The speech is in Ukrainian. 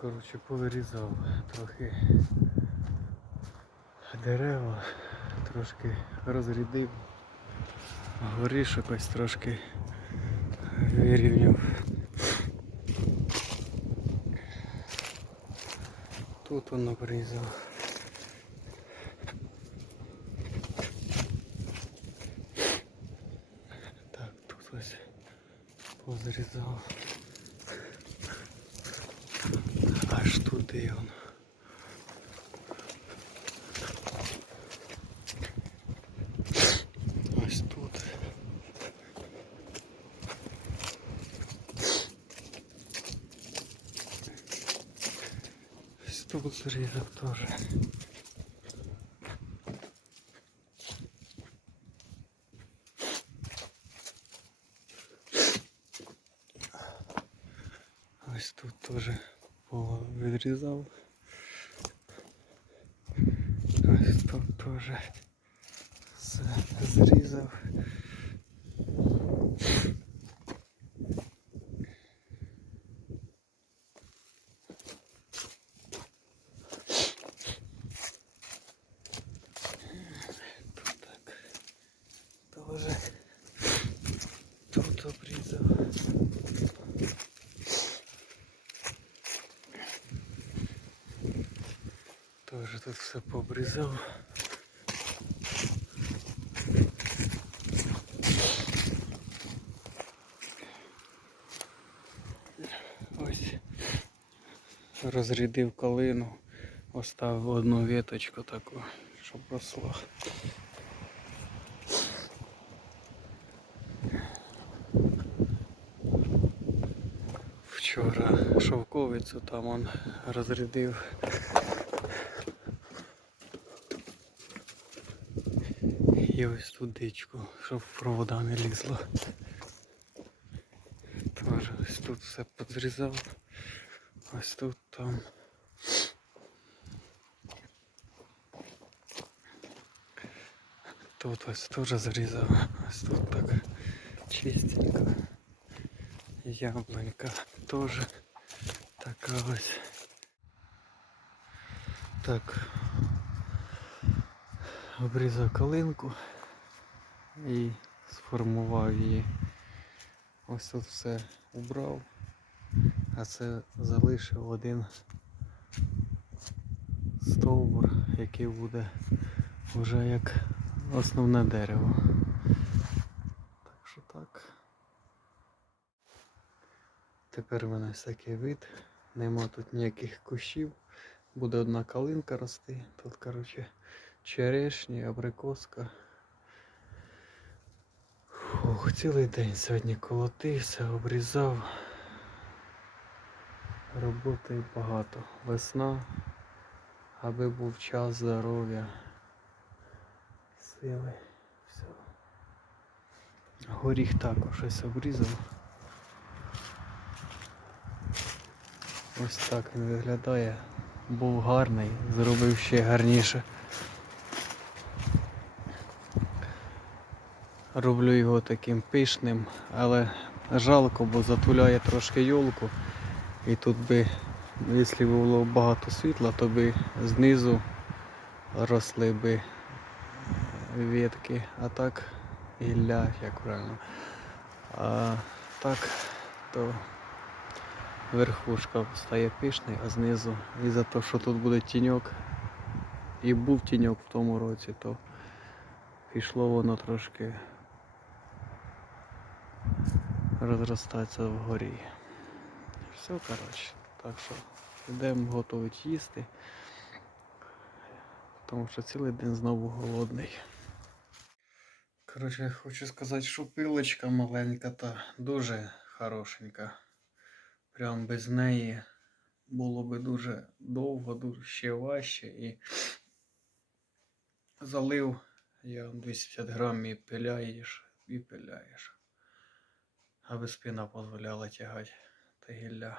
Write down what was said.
коротше, повирізав трохи дерева, трошки розрядив, горішок ось трошки вирівняв. Тут воно обрізав. Так, тут ось позрізав. Аж туди он. Ось тут. Ось тут зрізав теж. Ось тут теж відрізав. Ось тут теж зрізав. Тут так теж тут обрізав. Тоже тут все пообрізав. Ось розрядив калину, оставив одну віточку таку, щоб росла. Вчора шовковицю там он розрядив. І ось тут дичку, щоб провода не лізло. Тоже ось тут все підрізав. Ось тут там. Тут ось теж зрізав. Ось тут так чистенько. Яблонька теж така ось. Так. Обрізав калинку і сформував її. Ось тут все убрав, а це залишив один стовбур, який буде вже як основне дерево. Так що так. Тепер в мене ось такий вид. Нема тут ніяких кущів. Буде одна калинка рости. Тут, коротше, черешні, абрикоска. Ох, цілий день сьогодні колотився, обрізав. Роботи багато. Весна, аби був час здоров'я, сили. Все. Горіх також ось обрізав. Ось так він виглядає. Був гарний, зробив ще гарніше. Роблю його таким пишним, але жалко, бо затуляє трошки йолку. І тут би, якщо було багато світла, то би знизу росли би ветки, а так гілля, як правильно. А так то верхушка стає пишний, а знизу. І за те, що тут буде тіньок, і був тіньок в тому році, то пішло воно трошки розростатися вгорі. Все, коротше. Так що йдемо готувати їсти. Тому що цілий день знову голодний. Коротше, хочу сказати, що пилочка маленька та дуже хорошенька. Прям без неї було би дуже довго, дуже ще важче і залив я 250 грам і пиляєш, і пиляєш. Аби спина дозволяла тягати та гілля.